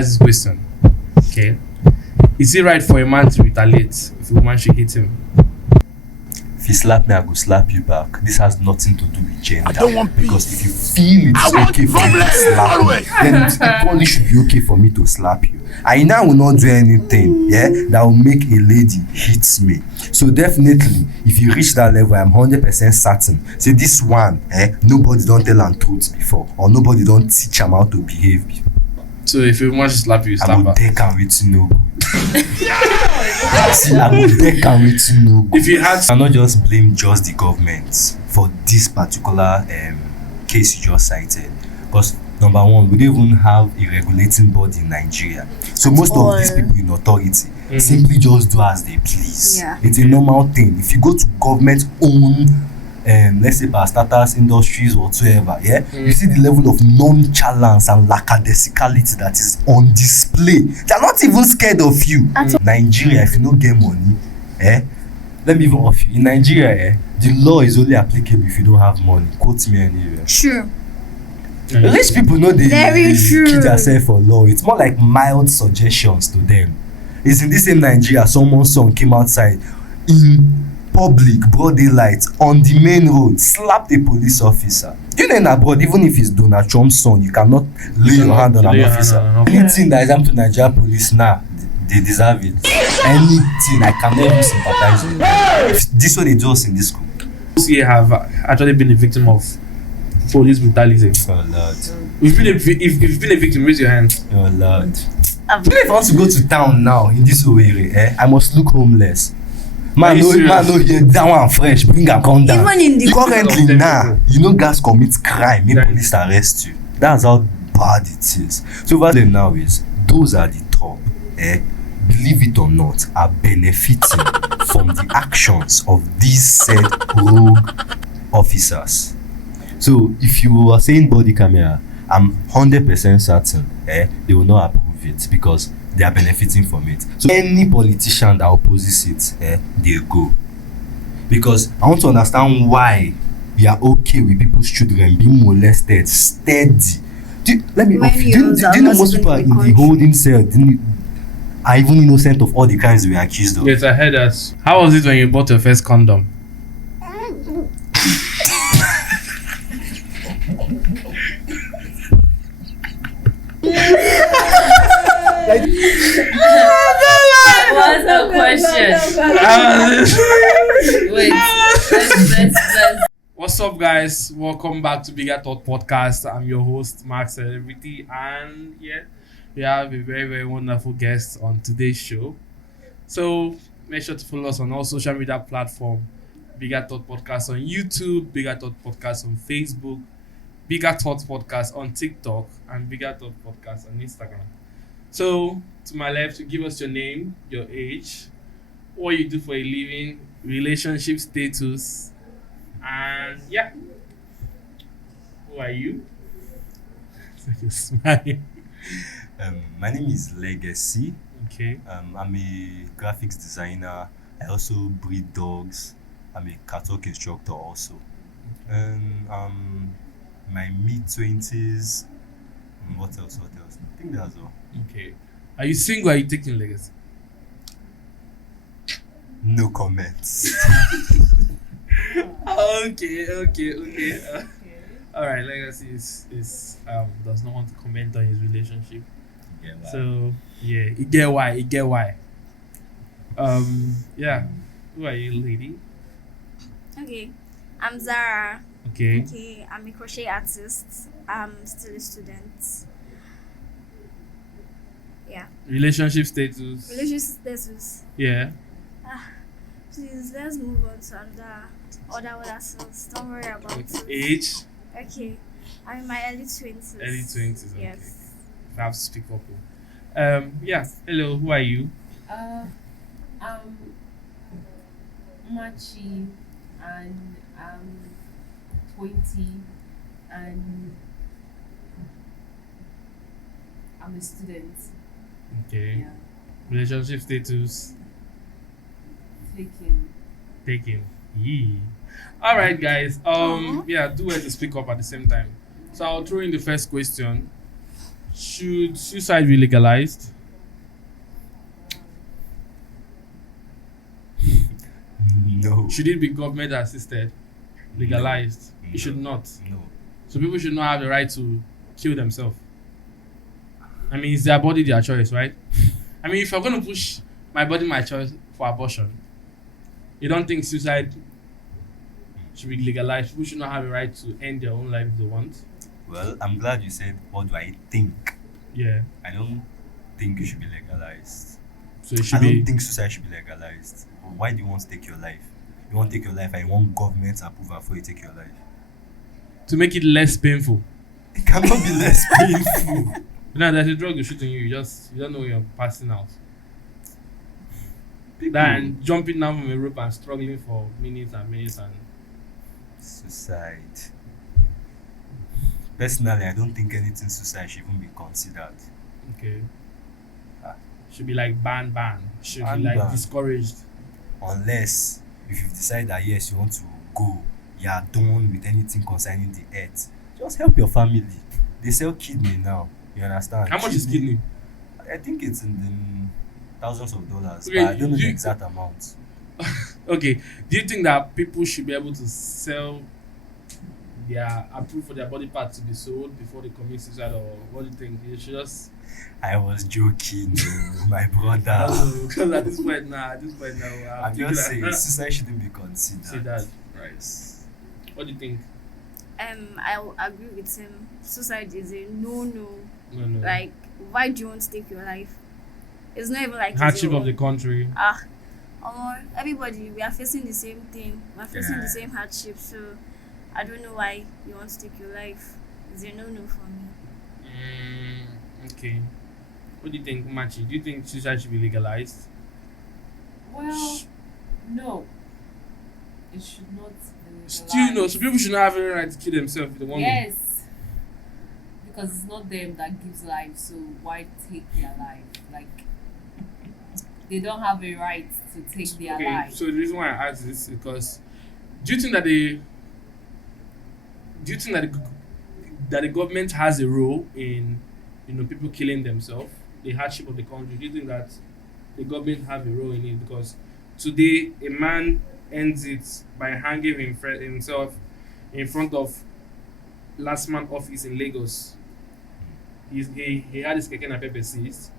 ask this question. Okay. Is it right for a man to retaliate if a woman should hit him? If you slap me, I go slap you back. This has nothing to do with gender. I don't want peace. Because if you feel it's okay for me to slap you, then it equally should be okay for me to slap you. I now will not do anything, that will make a lady hit me. So definitely, if you reach that level, I'm 100% certain. Say this one, nobody don't tell am truth before, or nobody don't teach am how to behave. So if a woman should slap you, I slap will her. take am with no good. See, I will take am with no good. If you had I cannot just blame just the government for this particular case you just cited, because number one, we don't even have a regulating body in Nigeria, so most of these people in authority simply just do as they please. It's a normal thing. If you go to government owned let's say parastatals industries whatsoever, you see the level of nonchalance and lackadaisicality that is on display. They are not even scared of you. Nigeria, if you don't get money, let me even off you. In Nigeria, the law is only applicable if you don't have money. Quote me anywhere. Sure. Rich people know they Very true. kid themselves for law. It's more like mild suggestions to them. It's in this same Nigeria, someone's son came outside in public, broad daylight, on the main road, slapped a police officer. You know, in abroad, even if it's Donald Trump's son, you cannot lay your hand on an officer. Anything that is happened to Nigeria police now, they deserve it. Anything, I can never sympathize with them. This is what they do us in this school. you have actually been a victim of police brutality? Oh Lord. If you've been a victim, raise your hand. Oh Lord. If I want to go to town now in this Owerri, I must look homeless. Man, no here, that one fresh, bring a come down. Even in the currently now, guys commit crime, make police arrest you. That's how bad it is. So what them now is, those are the top, believe it or not, are benefiting from the actions of these said rogue officers. So if you are saying body camera, I'm 100% certain they will not approve it because they are benefiting from it. So any politician that opposes it, they go. Because I want to understand why we are okay with people's children being molested steady. Do you know most people are in the holding cell are even innocent of all the crimes we are accused of? Yes, I heard that. How was it when you bought your first condom? What's the question? Wait, let's. What's up, guys? Welcome back to Bigger Thought Podcast. I'm your host, Mark Celebrity, and we have a very, very wonderful guest on today's show. So make sure to follow us on all social media platforms. Bigger Thought Podcast on YouTube, Bigger Thought Podcast on Facebook, Bigger Thought Podcast on TikTok, and Bigger Thought Podcast on Instagram. So, to my left, give us your name, your age, what you do for a living, relationship status, and who are you? You're smiling. My name is Legacy. Okay. I'm a graphics designer. I also breed dogs. I'm a catwalk instructor also. And my mid-20s. What else? I think that's all. Okay. Are you single or are you taking legacy? No comments. Okay. All right. Legacy is does not want to comment on his relationship. Yeah, wow. So it get why. Who are you, lady? Okay, I'm Zara. Okay. I'm a crochet artist. I'm still a student. Yeah. Relationship status. Yeah. Please, let's move on to other source. Don't worry about it. Age. Okay. I'm in my early 20s. Early 20s. Okay. Yes. If I have to speak up. Hello. Who are you? I'm Machi, and I'm 20, and I'm a student. Okay. Yeah. Relationship status. Taken. Yee. All right, guys. Do well to speak up at the same time. So I'll throw in the first question. Should suicide be legalized? No. Should it be government assisted? Legalized? No. It should not. No. So people should not have the right to kill themselves. I mean, it's their body, their choice, right? I mean, if you're going to push my body, my choice for abortion, you don't think suicide should be legalized? People should not have the right to end their own life if they want. Well, I'm glad you said, what do I think? Yeah. I don't think it should be legalized. So it I should don't be. think suicide should be legalized. But why do you want to take your life? You want to take your life and you want government approval before you take your life. To make it less painful. It cannot be less painful. There's a drug you're shooting you don't know you're passing out. People, Than jumping down from a rope and struggling for minutes and minutes and suicide. Personally, I don't think anything suicide should even be considered. okay. Ah. Should be like ban. Should Ban, be like ban. discouraged. Unless if you decide that yes, you want to go, you are done with anything concerning the earth. Just help your family. They sell kidney now. You understand? How much is kidney? I think it's in the thousands of dollars, Okay, but I don't know you- the exact amount. Okay. Do you think that people should be able to sell their approved for their body parts to be sold before they commit suicide, or what do you think? You should just I was joking, my brother. because at this point now, I'm just saying, suicide shouldn't be considered. say that. Right. What do you think? I will agree with him. Suicide is a no. No. Like, why do you want to take your life? It's not even like it's Hardship your of the own. country. Everybody, we are facing the same thing. We're facing Yeah. the same hardship. So I don't know why you want to take your life. It's a no for me. Okay. What do you think, Machi? Do you think suicide should be legalized? Well, no. It should not be Still, no. legalized. So people should not have any right to kill themselves if they want to. Yes. Because it's not them that gives life, so why take their life? Like, they don't have a right to take their Okay. life. So the reason why I ask this is because do you think that the government has a role in people killing themselves, the hardship of the country? Do you think that the government have a role in it? Because today a man ends it by hanging himself in front of last man office in Lagos. He had his keke napep seized,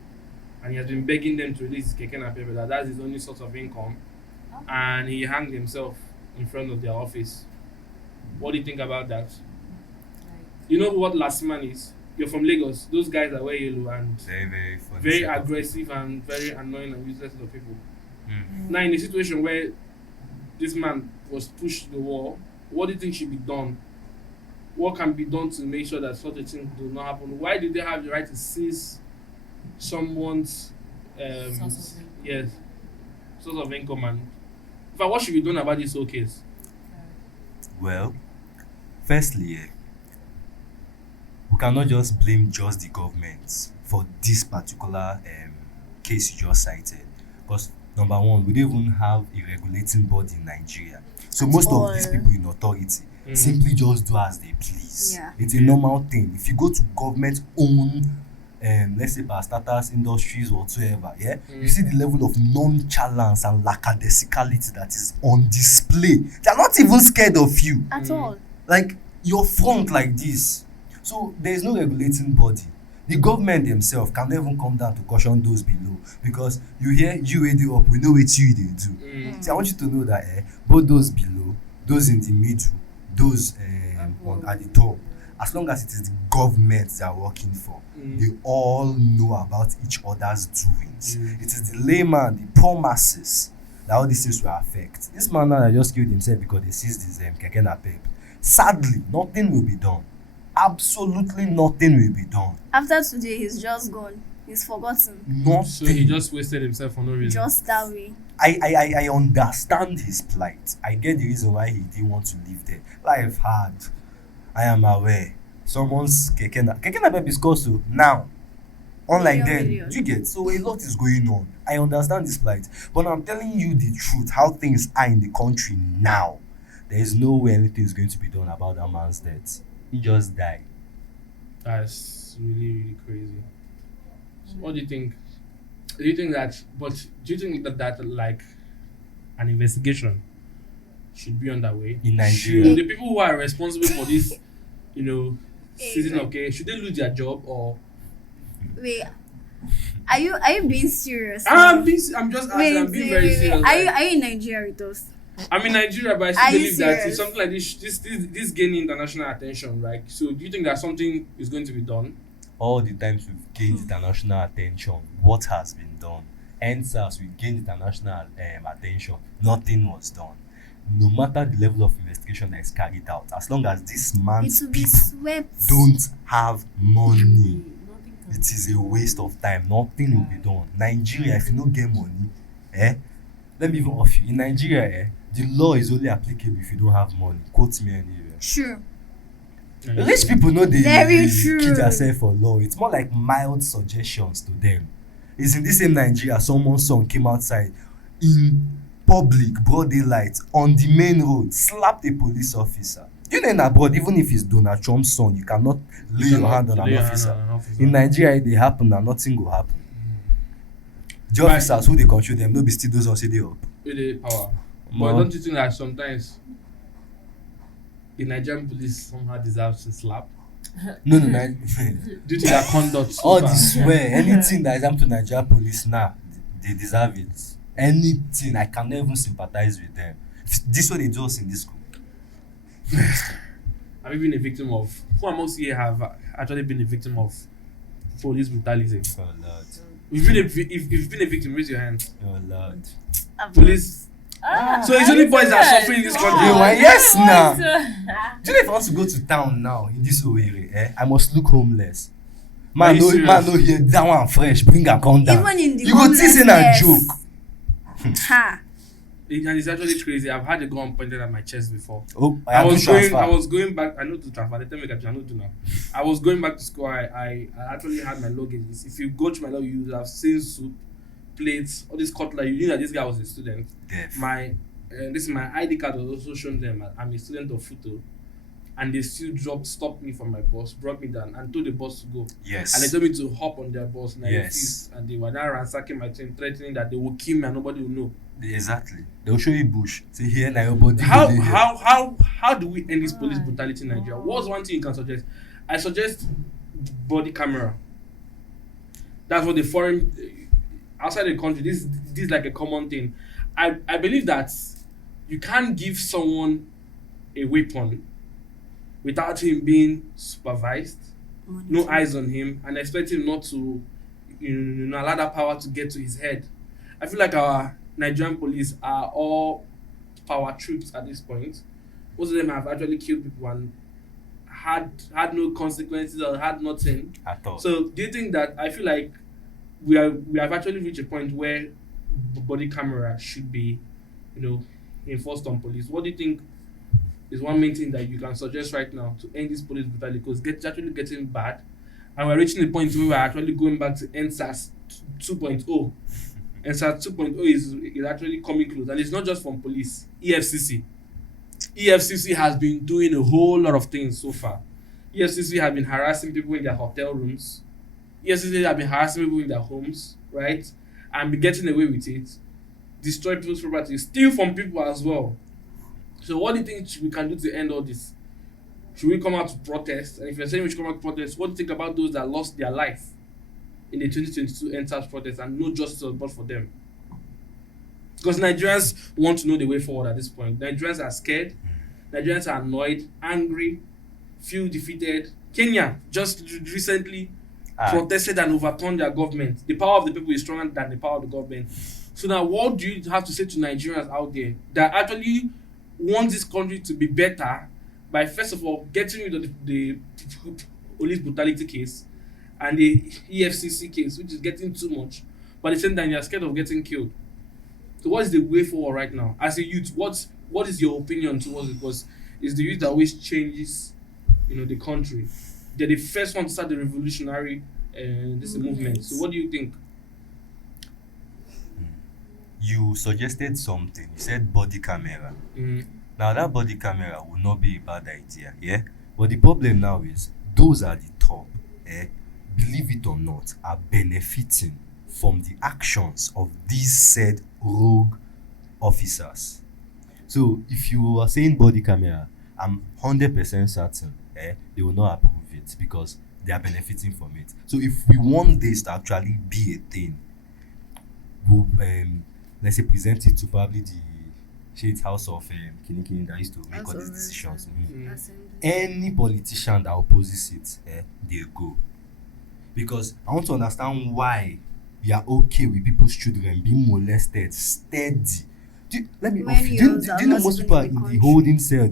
and he has been begging them to release his keke napep. That's his only source of income, and he hanged himself in front of their office. What do you think about that? Like, You know what last man is? You're from Lagos. Those guys that wear yellow and Very, very funny. very setup. aggressive and very annoying and useless to people. Mm. Now, in a situation where this man was pushed to the wall, what do you think should be done? What can be done to make sure that such a thing do not happen? Why do they have the right to seize someone's source of income. yes source of income? And in fact, what should be done about this whole case? Well, firstly, we cannot just blame just the government for this particular case you just cited. Because number one, we don't even have a regulating body in Nigeria. So At most all. of these people in authority simply just do as they please. Yeah. It's a normal thing. If you go to government-owned, let's say parastatals, industries, whatsoever, yeah, you see the level of nonchalance and lackadaisicality that is on display. They are not even scared of you. At all. Like your front like this. So there is no regulating body. The government themselves can even come down to caution those below, because you hear you wey dey up, we know what you they do. See, I want you to know that both those below, those in the middle, those at the top, as long as it is the government they are working for, they all know about each other's doings. It is the layman, the poor masses, that all these things will affect. This man now that just killed himself because they seized his keke napep. Sadly, nothing will be done. Absolutely nothing will be done. After today, he's just gone. He's forgotten. Nothing. So he just wasted himself for no reason. Just that way. I understand his plight. I get the reason why he didn't want to live there. Life hard. I am aware. Someone's keke napep is cost so now. Unlike then, Million. you get, so a lot is going on. I understand this plight, but I'm telling you the truth, how things are in the country now. There is no way anything is going to be done about that man's death. He just died. That's really, really crazy. So what do you think? Do you think that? But do you think that like an investigation should be underway? In Should Nigeria. the people who are responsible for this, you know, season Wait, of game, should they lose their job or? wait. Are you being serious? I'm just asking. Wait, I'm being very serious. Are you in Nigeria with us? I'm in Nigeria, but I still Are you believe that if serious? something like this gaining international attention, right? So do you think that something is going to be done? All the times we've gained international attention, what has been done? NSAS, we gained international attention, nothing was done. No matter the level of investigation that is carried out, as long as this It man's will be people swept. don't have money, Nothing can it is a waste of time. Nothing will be done. Nigeria, if you don't get money, let me even off you. In Nigeria, the law is only applicable if you don't have money. Quote me anywhere. Sure. Rich people know they Very kid true. themselves for law. It's more like mild suggestions to them. It's in this same Nigeria, someone's son came outside in public, broad daylight, on the main road, slapped a police officer. You know, in abroad, even if it's Donald Trump's son, you cannot lay your hand on an officer. In Nigeria, they happen and nothing will happen. The Right. officers who they control them, no be still those on say they up. With the power. But No. don't you think that sometimes the Nigerian police somehow deserves a slap No, due to their conduct? So all far? this swear, anything that is happened to Nigerian police now, they deserve it. Anything, I can never even sympathize with them. This is what they do us in this school. Have you been a victim of? Who amongst you have actually been a victim of police brutality? Oh Lord, If you've been a victim, raise your hand. oh Lord. Police. So it's only boys that are suffering in this country. Wow. Yes, now. now. Do you know if I want to go to town now in this Owerri, I must look homeless. Are Man, you no, serious? man, no here, that one fresh, bring am come down. Even in the You go think say na joke. Ha. And it's actually crazy. I've had a gun pointed at my chest before. Oh, I do was transfer. going back. I know to transfer. They tell me that I know to now. I was going back to school. I actually had my luggage. If you go to my luggage, you would have seen soup, plates, all this cutlery. You knew that this guy was a student. Deaf. This is my ID card was also shown them. I'm a student of Futo, and they still stopped me from my bus, brought me down, and told the bus to go. Yes. And they told me to hop on their bus, and I Yes. refused. And they were now ransacking my train, threatening that they will kill me and nobody will know. Exactly. They'll show you bush. Say here now your body. How do we end this police brutality in Nigeria? What's one thing you can suggest? I suggest body camera. That's what the foreign outside the country. This is like a common thing. I believe that you can't give someone a weapon without him being supervised, no eyes on him, and expect him not to allow that power to get to his head. I feel like our Nigerian police are all power trips at this point. Most of them have actually killed people and had no consequences or had nothing. At all. So do you think that I feel like we have actually reached a point where body camera should be, enforced on police? What do you think is one main thing that you can suggest right now to end this police brutality? Because it's actually getting bad, and we're reaching the point where we're actually going back to NSAS 2.0. NSAS 2.0 is actually coming close, and it's not just from police. EFCC has been doing a whole lot of things so far. EFCC have been harassing people in their hotel rooms. EFCC have been harassing people in their homes, right? And be getting away with it. Destroy people's property, steal from people as well. So what do you think we can do to end all this? Should we come out to protest? And if you're saying we should come out to protest, what do you think about those that lost their life in the 2022 NSAS protest and no justice was brought for them? Because Nigerians want to know the way forward at this point. Nigerians are scared. Nigerians are annoyed, angry, feel defeated. Kenya just recently protested and overturned their government. The power of the people is stronger than the power of the government. So now what do you have to say to Nigerians out there that actually want this country to be better by, first of all, getting rid of the police brutality case and the EFCC case, which is getting too much, but at the same time you're scared of getting killed? So what is the way forward right now? As a youth, what is your opinion towards it? Because it's the youth that always changes, the country. They're the first one to start the revolutionary movement. So what do you think? You suggested something. You said body camera. Now that body camera will not be a bad idea, yeah? But the problem now is those are the top, believe it or not, are benefiting from the actions of these said rogue officers. So if you are saying body camera, I'm 100% certain they will not approve it because they are benefiting from it. So if we want this to actually be a thing, we'll let's say present it to probably the Shades House of Kinikini that used to make all these decisions. Any politician that opposes it, they go. Because I want to understand why we are okay with people's children being molested steady. Let me When off you. Do yours are you know not most even people in are the in the country. holding cell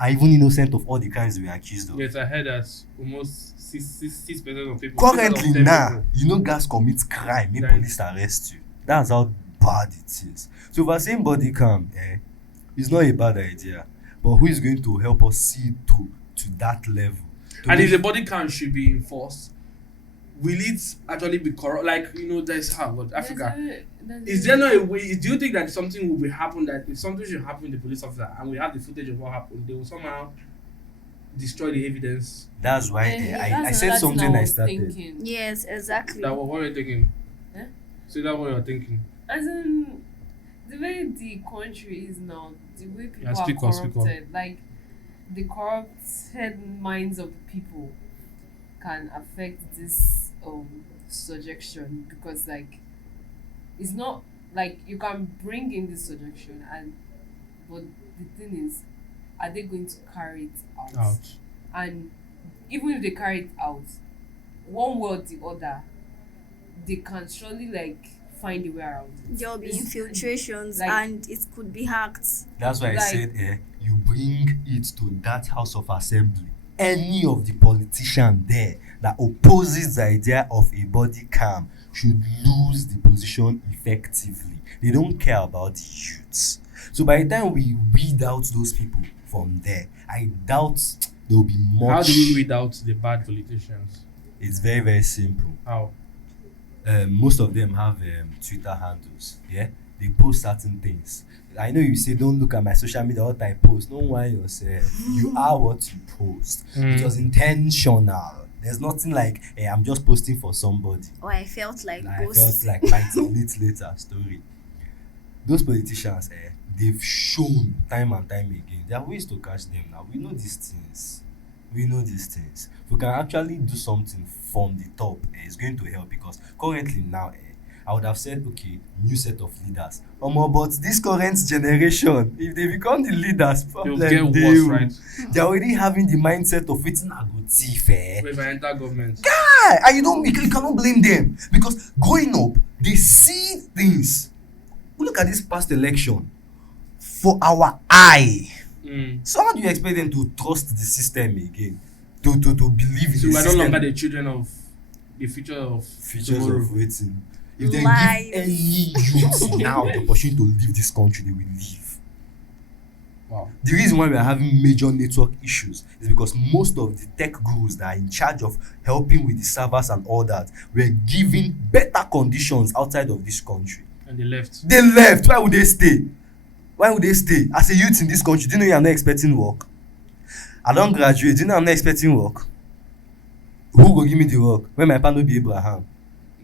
are even innocent of all the crimes they were accused of? Yes, I heard that almost 6% of people. 6 out of Currently 10 now, people- you know gas commits crime, make Right. police arrest you. That's how bad it is. So if we're saying body cam, it's not a bad idea. But who is going to help us see to that level? To And if make- the body count should be enforced, will it actually be corrupt? Like, there's how what Africa. Is there not a way? Do you think that something will happen that if something should happen in the police officer and we have the footage of what happened, they will somehow destroy the evidence? That's why I said something I started. Yes, exactly. That what you're thinking? Eh? So that's what you're thinking. As in, the way the country is now, the way people Speak are up, speak up. corrupted, like the corrupted minds of the people can affect this suggestion because like it's not like you can bring in this suggestion but the thing is, are they going to carry it out? And even if they carry it out, one way or the other, they can surely like find a way around it. There'll be It's- infiltrations like- and it could be hacked. That's why I Like- said you bring it to that House of Assembly. Any of the politician there that opposes the idea of a body cam should lose the position effectively. They don't care about the youths. So by the time we weed out those people from there, I doubt there will be much. How do we weed out the bad politicians? It's very, very simple. How? Most of them have Twitter handles. Yeah, they post certain things. I know you say don't look at my social media what I post. Don't worry yourself. You are what you post. It was intentional. There's nothing like I'm just posting for somebody. Or I felt like I post. felt like writing it later story. Those politicians, they've shown time and time again. There are ways to catch them now. We know these things. If we can actually do something from the top, it's going to help because currently now, I would have said, okay, new set of leaders. But this current generation, if they become the leaders, They'll problem get worse, dey o. right? They're already having the mindset of waiting a good thief. If I enter government. And you cannot blame them because growing up, they see things. Look at this past election for our eye. So how do you expect them to trust the system again? To believe in So the we're no system? longer the children of the future of Features tomorrow. of waiting. If they Lies. give any youth now the opportunity to leave this country, they will leave. Wow. The reason why we are having major network issues is because most of the tech gurus that are in charge of helping with the servers and all that were given better conditions outside of this country. And they left. They left. Why would they stay? As a youth in this country, do you know you are not expecting work? I don't graduate. Do you know I'm not expecting work? Who will give me the work when my parent no be Abraham?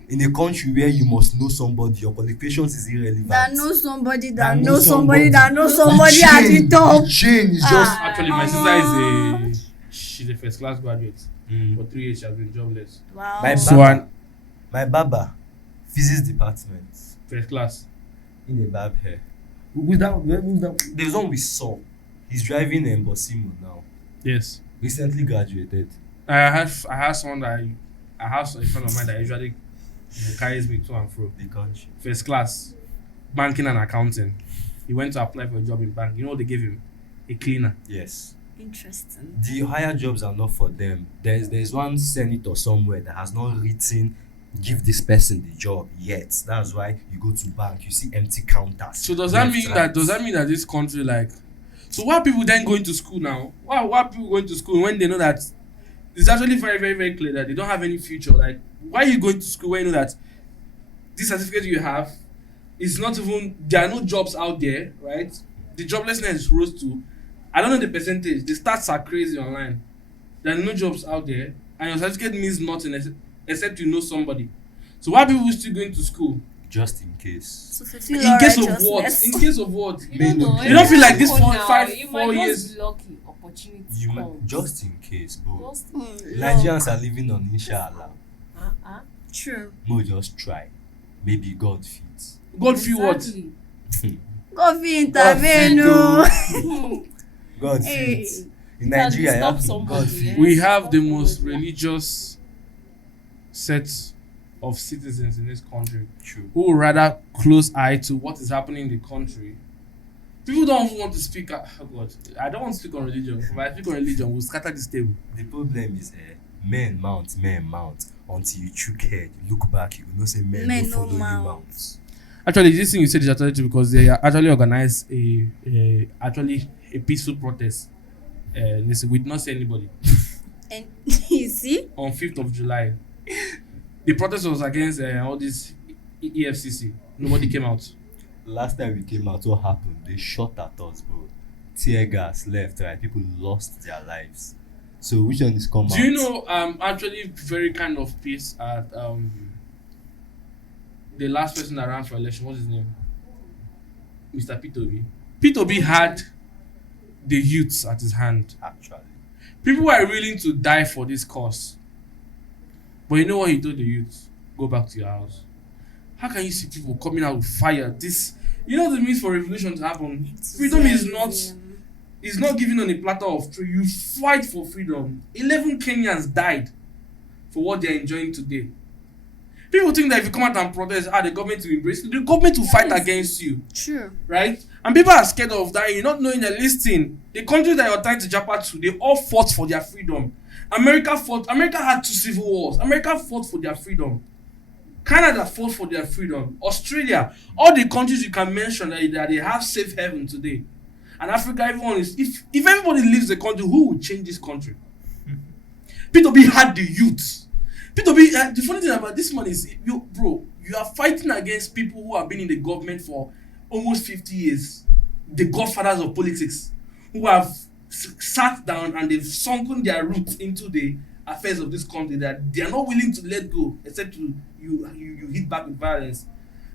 In a country where you must know somebody, your qualifications is irrelevant. That knows somebody, That that knows knows somebody, somebody. that knows somebody at the top. The chain is just. Actually, my sister she's a first class graduate. For 3 years, she has been jobless. Wow. My So baba, my baba, physics department, First class. in a bab hair. There's one we saw. He's driving Bosimo now. Yes. Recently graduated. I have someone that I have a friend of mine that usually carries me to and fro. The country. First class, banking and accounting. He went to apply for a job in bank. You know what they gave him? A cleaner. Yes. Interesting. The higher jobs are not for them. There's one senator somewhere that has not written give this person the job yet. That's why you go to bank, you see empty counters. So does that left, mean right. that this country like? So why are people then going to school now? Why are people going to school when they know that it's actually very, very, very clear that they don't have any future? Like, why are you going to school when you know that this certificate you have is not even, there are no jobs out there, right? The joblessness rose to, I don't know the percentage. The stats are crazy online. There are no jobs out there. and your certificate means nothing except you know somebody. So why are people still going to school? Just in case. To fulfill In all case of what? righteousness. In case of what? You don't know. You don't feel like this Everyone 4 might just years? be lucky. Opportunity You might, comes. just in case, bro. Just Nigerians are living on inshallah. True. No, just try. Maybe God fits. God feel what? Exactly. God will intervene. God God Hey. fits. In Nigeria, Stop you have to somebody, God yeah. fits. We have the Stop most somebody. religious set of citizens in this country True. who would rather close eye to what is happening in the country. People don't even want to speak. Oh God, I don't want to speak on religion. If I speak on religion, we'll scatter this table. The problem is men mount. Until you chook head, you look back, you know say men Men don't no follow you mount. mount. Actually, this thing you said is actually true because they actually organized a peaceful protest. Listen, we did not see anybody And you see? on 5th of July. The protest was against all this EFCC. Nobody came out. Last time we came out, what happened? They shot at us, bro. Tear gas, left, right. People lost their lives. So which one is come out? Do you know I'm actually very kind of pissed at the last person that ran for election? What's his name? Mr. P2B. P2B had the youths at his hand. Actually, People were willing to die for this cause. But you know what he told the youths? Go back to your house. How can you see people coming out with fire? This, you know, the means for revolution to happen. Freedom is not given on a platter of tray. You fight for freedom. 11 Kenyans died for what they're enjoying today. People think that if you come out and protest, the government will embrace you. The government will fight against you, True. right? And people are scared of dying, not knowing that, listen, the country that you're trying to jump to, they all fought for their freedom. America had 2 civil wars. America fought for their freedom. Canada fought for their freedom. Australia, all the countries you can mention that they have safe haven today. And Africa, everyone is, if everybody leaves the country, who will change this country? P2B had the youth. P2B, the funny thing about this man is, you are fighting against people who have been in the government for almost 50 years. The godfathers of politics, who have sat down and they've sunken their roots into the affairs of this country that they are not willing to let go, except you hit back with violence.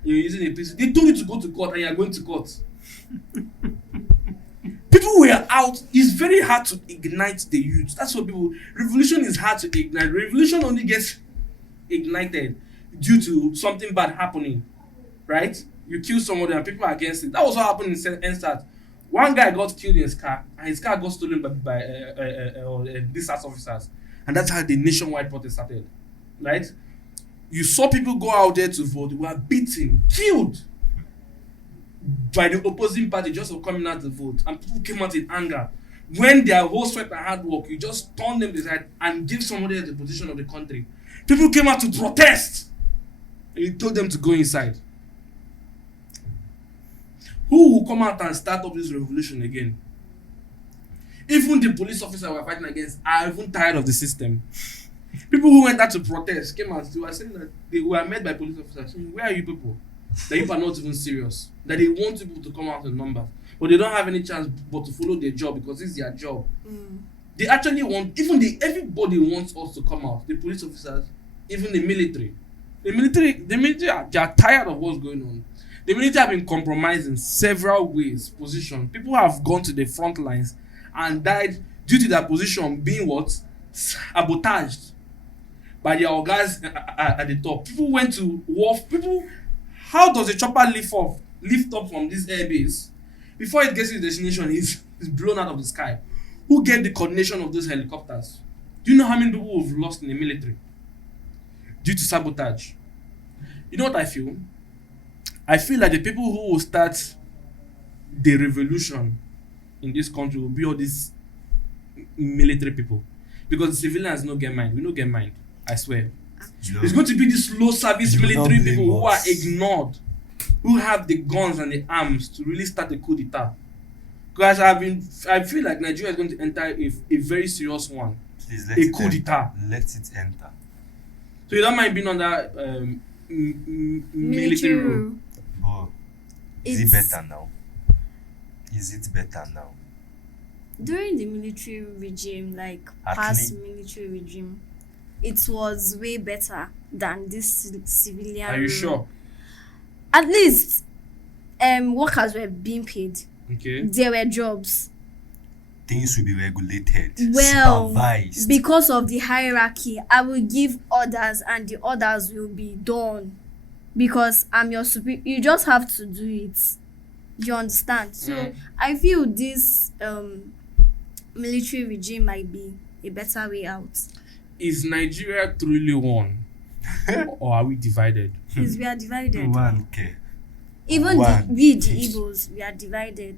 You're using a pencil. They told you to go to court and you're going to court. People were out. It's very hard to ignite the youth. That's what revolution is hard to ignite. Revolution only gets ignited due to something bad happening, right? You kill somebody and people are against it. That was what happened in NSAT. One guy got killed in his car and his car got stolen by these SAS officers. And that's how the nationwide protest started, right? You saw people go out there to vote, they were beaten, killed by the opposing party just for coming out to vote. And people came out in anger. When their whole sweat and hard work, you just turn them aside and give somebody else the position of the country. People came out to protest. And you told them to go inside. Who will come out and start up this revolution again? Even the police officers we're fighting against are even tired of the system. People who went out to protest came out, they were saying that they were met by police officers saying, where are you people? That you are not even serious. That they want people to come out in numbers. But they don't have any chance but to follow their job because it's their job. They actually want, everybody wants us to come out. The police officers, even the military. The military they are tired of what's going on. The military have been compromised in several ways, position. People have gone to the front lines and died due to their position being what? Sabotaged by their guys at the top. People went to war. How does a chopper lift up from this airbase before it gets to its destination? It's blown out of the sky. Who get the coordination of those helicopters? Do you know how many people we've lost in the military due to sabotage? You know what I feel? I feel like the people who will start the revolution in this country will be all these military people. Because the civilians no get mind. We no get mind. I swear. You It's going to be these low service You will military not blame people who are us. ignored, who have the guns and the arms to really start a coup d'etat. Because I feel like Nigeria is going to enter a very serious one. Please let A it coup enter. d'etat. Let it enter. So you don't mind being under military rule? But is it It's- better now? Is it better now? During the military regime, like At past least- military regime, it was way better than this civilian. Are you sure? At least, workers were being paid. Okay. There were jobs. Things will be regulated, Well, supervised. because of the hierarchy, I will give orders and the orders will be done. Because I'm your superior, you just have to do it. You understand? So I feel this military regime might be a better way out. Is Nigeria truly one? Or are we divided? Because we are divided. One care. Even One. the Igbos, we are divided.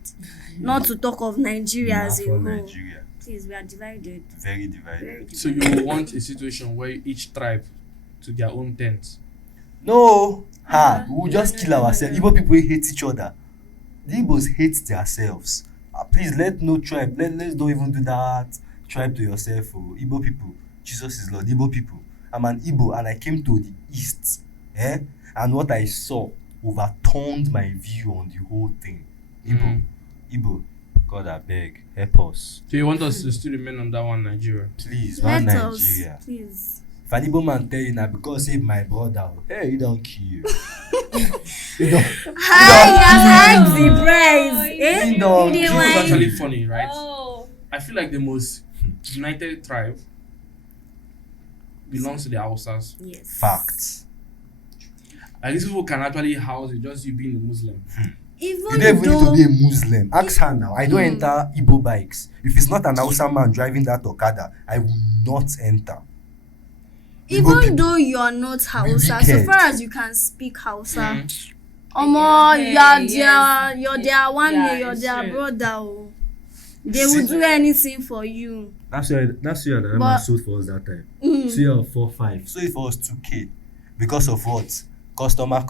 Not to talk of Nigeria as a For whole. Nigeria, Please, we are divided. very divided. So you will want a situation where each tribe to their own tent. No, we will just kill ourselves. Igbo people hate each other. The Igbos hate themselves. Please let no tribe. Let's don't even do that. Tribe to yourself. Oh. Igbo people, Jesus is Lord. Igbo people. I'm an Igbo and I came to the east. And what I saw overturned my view on the whole thing. Igbo, God I beg, help us. So you want us to still remain under one Nigeria? Please, one Let us, Nigeria. please. If an Igbo man tell you now because save my brother, hey, you don't kill. You don't. High the price. You don't You It kill. was want- actually funny, right? Oh. I feel like the most united tribe belongs to the Hausas. Yes. Facts. Like these people can actually house you just you being a Muslim. You Even don't even though need to be a Muslim. Ask her now. I don't enter Igbo bikes. If it's not an Hausa man driving that Okada, I will not enter. Igbo even people, though you are not Hausa, so wicked. far as you can speak Hausa, Yeah, you're yes. their one Yeah, year, you're it's their true. brother. Oh. They will do anything for you. That's why the But- sold for us that time. Mm. So you're 4-5. So if it was 2K, because of what? Customer.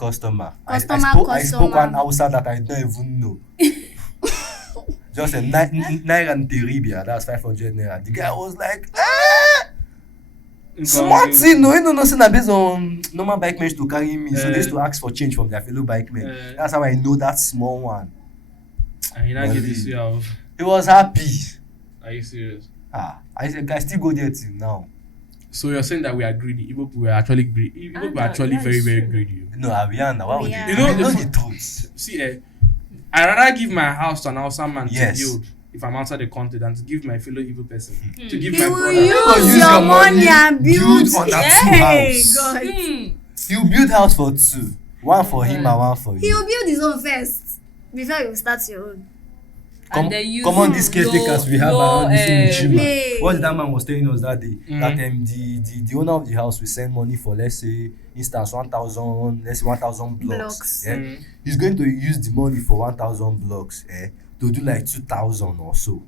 I spoke one Hausa that I don't even know. Just a naira and teribia, that's 500 naira. The guy was like, smart thing, no, you know, nothing based on normal bike men to carry me. So they used to ask for change from their fellow bike men. That's how I know that small one. And you now give this year of. He was happy. Are you serious? I said, I still go there till now. So you're saying that we are greedy. Igbo people were actually greedy. Igbo people were actually that very, is very true. greedy. No, Aviana, why would Yeah. you? You know, You know the- the truth. See, I'd rather give my house to an Hausa man Yes. to build if I'm outside the country than to give my fellow Igbo person. To give He my will brother. use use your your money money, and build. build on that two Hey, house. God. You build house for two. One for him and one for He you. will build his own first before you start your own. Come, And then use come on, these caretakers we have low, around this Chima. Hey. What that man was telling us that day, Mhm. that the owner of the house will send money for, let's say, instance 1,000, let's say 1,000 blocks. Blocks. Yeah? Mm. He's going to use the money for 1,000 blocks to do like 2,000 or so.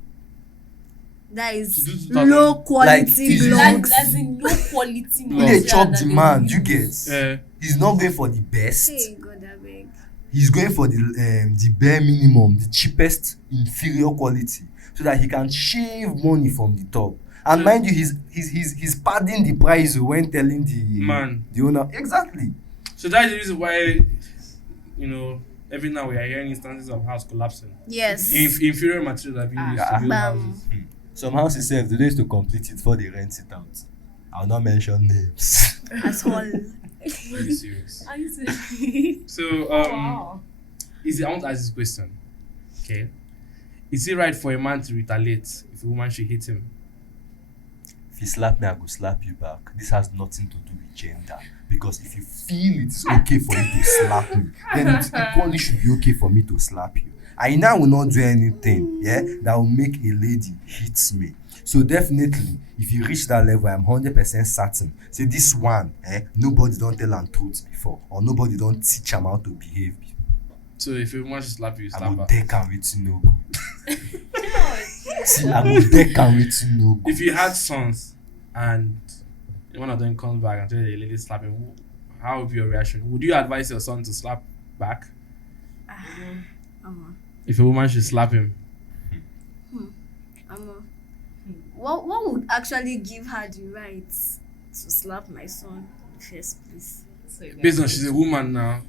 That To is do 2,000. low Like, quality is it- blocks. That's in low quality. When they material chop that the they man, use. you get. He's not going for the best. Hey, God, I beg. He's going for the bare minimum, the cheapest, inferior quality, so that he can shave money from the top. And mind you, he's padding the price when telling the owner exactly. So that's the reason why, every now we are hearing instances of house collapsing. Yes. If inferior materials are being used to build Bam. houses. Some houses serve the days to complete it before they rent it out. I'll not mention names. As all. Really serious. Are you serious? So, Wow. I want to ask this question. Okay. Is it right for a man to retaliate if a woman should hit him? If you slap me, I go slap you back. This has nothing to do with gender. Because if you feel it's okay for you to slap me, then it equally should be okay for me to slap you. I now will not do anything, that will make a lady hit me. So definitely, if you reach that level, I'm 100% certain. Say this one, nobody don't tell am truth before, or nobody don't teach am how to behave. So if a woman should slap you, I slap go her. deck am wetin no good. See, I go deck am wetin no good. If you had sons and one of them comes back and tells the lady slap him, how would be your reaction? Would you advise your son to slap back? If a woman should slap him? What would actually give her the right to slap my son in the first place? Based on she's a woman now.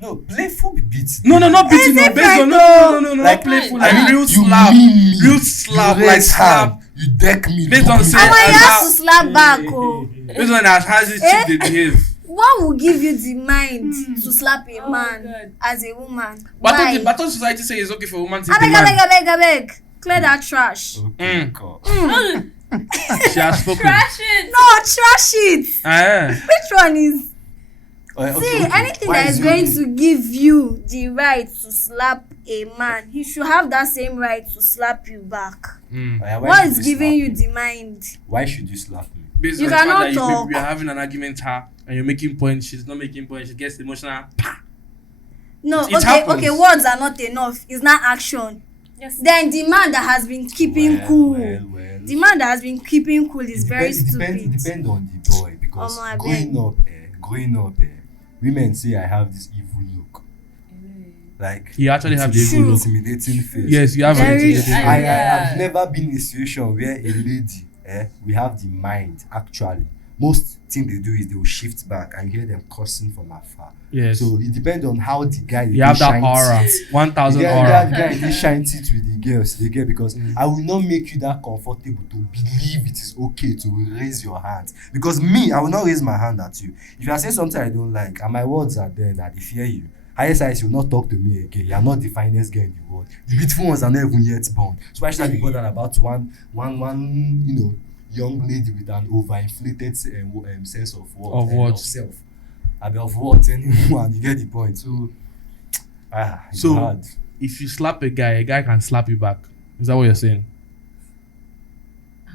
No, playful be beat. No, not beating her. Based on no, Like, not playful. I Like mean, real you slap. mean me. Real slap. You Like raise slap. hand. You deck me. Based on look me say- And up. when you how- have to slap back, oh, Based on how this chick they behave. what will give you the mind to slap a Oh, man God. as a woman? But Why? I thought society say it's okay for a woman to hit a Abeg, man. clear that trash. Okay, Mm. cool. She has spoken. Trash it. No, trash it. Ah, Which one is? Okay, See, anything Why that is it going okay? to give you the right to slap a man, he should have that same right to slap you back. mm. Why What should is you giving slap you me? the mind? Why should you slap me? Based You on the fact cannot that talk. we are having an argument her and you're making points, she's not making points, she gets emotional. No, It okay, happens. okay, words are not enough. It's not action. Yes. Then the man that has been keeping cool. Well. The man that has been keeping cool is very It stupid. depends on the boy because Omo, I growing up, women say I have this evil look. Like You actually have the evil evil look. intimidating face. Yes, you have Very an true. intimidating I look. have never been in a situation where a lady, we have the mind actually. Most thing they do is they will shift back and hear them cursing from afar. Yes. So it depends on how the guy You have that shines aura. it. 1,000 The aura. guy they shine it with the girls, they get because I will not make you that comfortable to believe it is okay to raise your hand. Because me, I will not raise my hand at you. If you are saying something I don't like and my words are there that they fear you, highest you will not talk to me again. You are not the finest girl in the world. The beautiful ones are not even yet born. So why should I be bothered about one, young lady with an overinflated sense of worth Of and what? of self? I mean of what anyone, you get the point. So it's So- hard. If you slap a guy can slap you back. Is that what you're saying?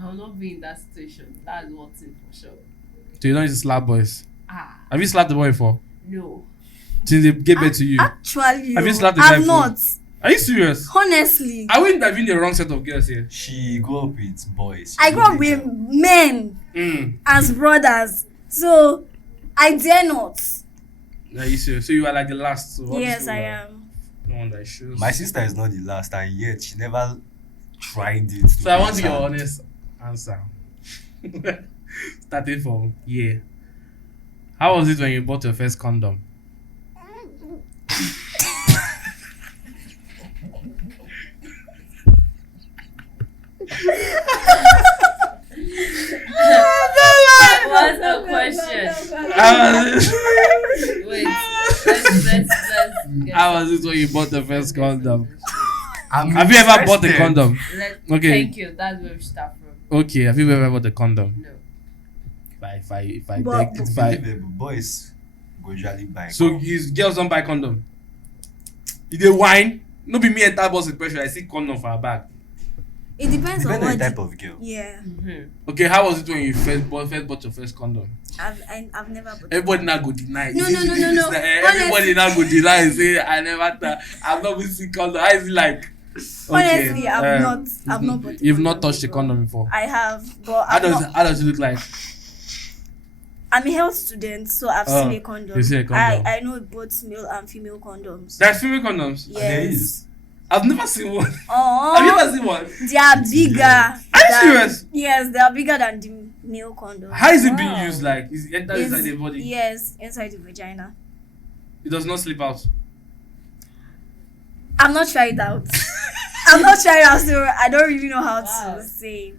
I will not be in that situation. That's one thing for sure. So you don't need to slap boys. Ah, Have you slapped the boy before? no. Since they gave birth to you? Actually, Have you oh, slapped the guy I'm before? not. Are you serious? Honestly, I wouldn't have been the wrong set of girls here. She grew up with boys. I grew up with men as brothers, so I dare not. Are you serious? So you are like the last. So what Yes, is I your- am. No wonder it shows. My sister is not the last, and yet she never tried it. So I want your honest answer. Starting from how was it when you bought your first condom? What's the question? How was it? Wait. Let's get How was it when you bought the first condom? I'm Have you ever bought a interested. condom? Okay. Thank you. That's where we start from. Okay, have you ever bought a condom? No. If I But- take if I Unbelievable. Boys go usually buy. so is girls don't buy condom. If they whine, no be me and that boss with pressure. I see condom for her bag. It depends on Depends on what. the type of girl. Yeah, Okay, how was it when you first bought your first condom? I've never. Bought Everybody now go deny. No. Everybody now go deny and say I never I've not been seeing condom. How is it like? Honestly, I've uh, not. I've not bought. a You've not condom touched a before. condom before. I have, but How I've does it look like? I'm a health student, so I've Oh, seen a condom. you've seen a condom. I know both male and female condoms. There's female condoms. There Yes. is. I've never seen one. Have you Oh, ever seen one? they are bigger. Are you than- serious? Yes, they are bigger than the male condoms. How is it being Wow. used? Like, is it enter It's- inside the body? Yes, inside the vagina. It does not slip out. I'm not tried it out. I'm not trying out, so I don't really know how Wow. to say.